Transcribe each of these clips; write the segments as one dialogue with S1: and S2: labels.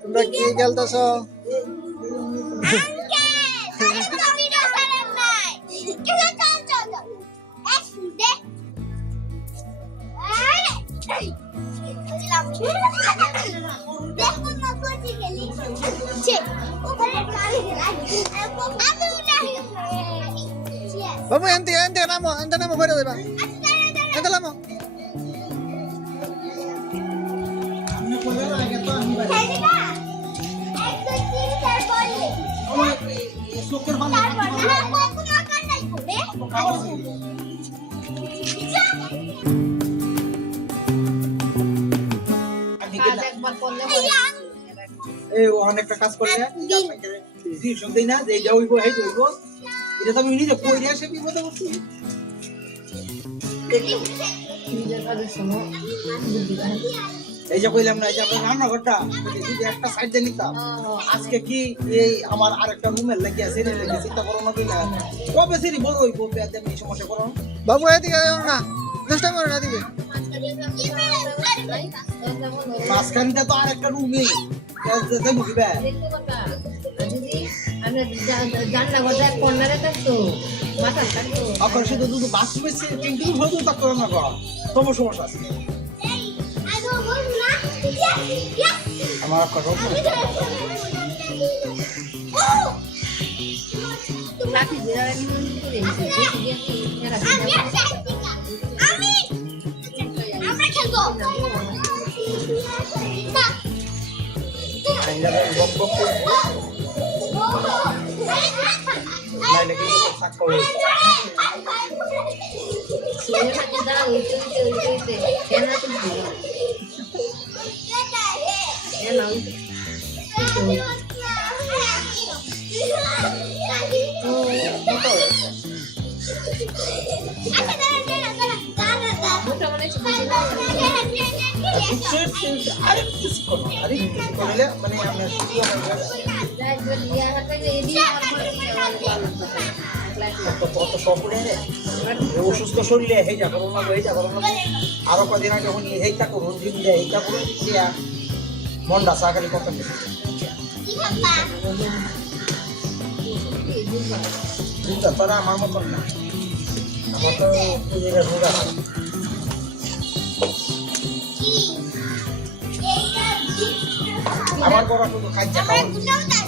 S1: তোমরা কি খেলতেছ বাবু এনতে এনতে নামো এনতে নামো ভরে দেবা এনতে নামো
S2: কাজ
S3: অনেকটা কাজ করলে টিউশন দেই না যে এইটা হইব এইটা হইব এটা তো আমি নিজে কই আসে বিপদে পড়ছি
S2: নিজের কাজের সময় বুদ্ধি
S3: এই যে কইলাম না এই যে আমরা রান্নাঘরটা যদি একটা সাইড দিয়ে নিতাম। আজকে কি এই আমার আরেকটা রুমের লাগিয়ে আছে লেগে চিন্তা করো না কইলা কবে সেরি বড় হইব বেয়াতে এই সমস্যা করো
S1: বাবু এদিকে যাও না চেষ্টা করো না এদিকে।
S3: মাঝখানটা তো আরেকটা রুমে
S2: দেখতে। আর যদি আমরা জানলা ঘরটা কর্নারে থাকতো
S3: আপনার সাথে দুটো বাথরুমে তিনটি হয়তো তা করো না কর। তোমার সমস্যা আছে? আমার আপনার সমস্যা
S2: লাঠি দিয়ে আর এমনি এমনি করে দিছে। দেখি দিয়ে এরা কি
S3: আইনারে বক বক করে নাইলে কিন্তু সাক করে
S2: শুয়ে থাকে দাঁড়া উঠতে উঠতে উঠতে উঠতে কেন এত ভিড়? কেন উঠতে ও, মোটা হয়েছে। মোটা মানে হচ্ছে বেশি না।
S3: আরে কিছু মানে আমরা
S2: যে হয়
S3: অসুস্থ শরীরে হেইটা করো না হেইটা করো না আরও কদিন আগে যখন হেইটা করুন দিন দেয় হেইটা করুন দিয়া মনটা সাকারি কত চিন্তা তোরা আমার মতন না। আমার তো রোগ আছে আমার বড় শুধু খাইছে খাওয়া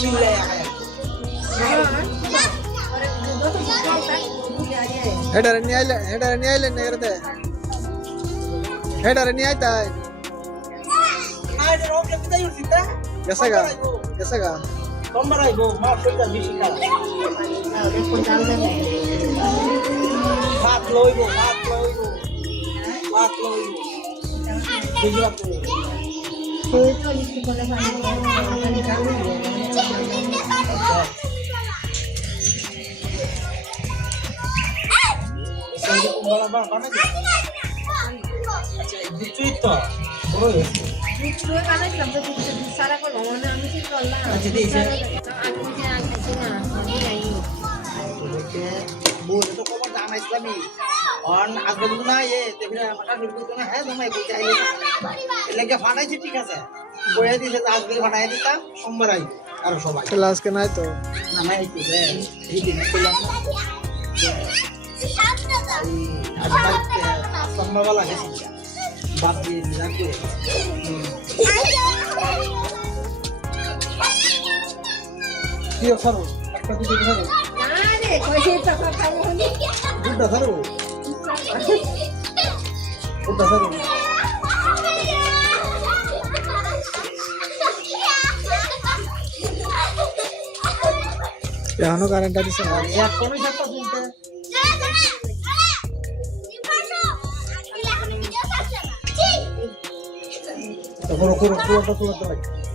S3: kayak.
S2: আরে দুধ তো জল থাকে, দুধ আগে।
S1: হেডার নিয়ে আইলে হেডার নিয়ে আইলে না করতে হেডার নিয়ে আইতাই
S3: dulu na ye, tapi na maka dulu itu na hai, nama itu cahaya. Lagi ফাটাই ঠিক আছে। বইয়া দিছে আজকে ফাটাই দিতাম সোমবার আই আর সবাই।
S1: আজকে নাই তো।
S3: নামাই আইতে রে এই দিন করলাম না আজ বাড়িতে সন্ধ্যাবেলা গেছি বাদ দিয়ে রাখবে কি ধরো একটা দুটো ধরো দুটা দুটা
S1: এখনও কারেন্টটা দিছে না
S3: コロコロ
S1: コロコロコ。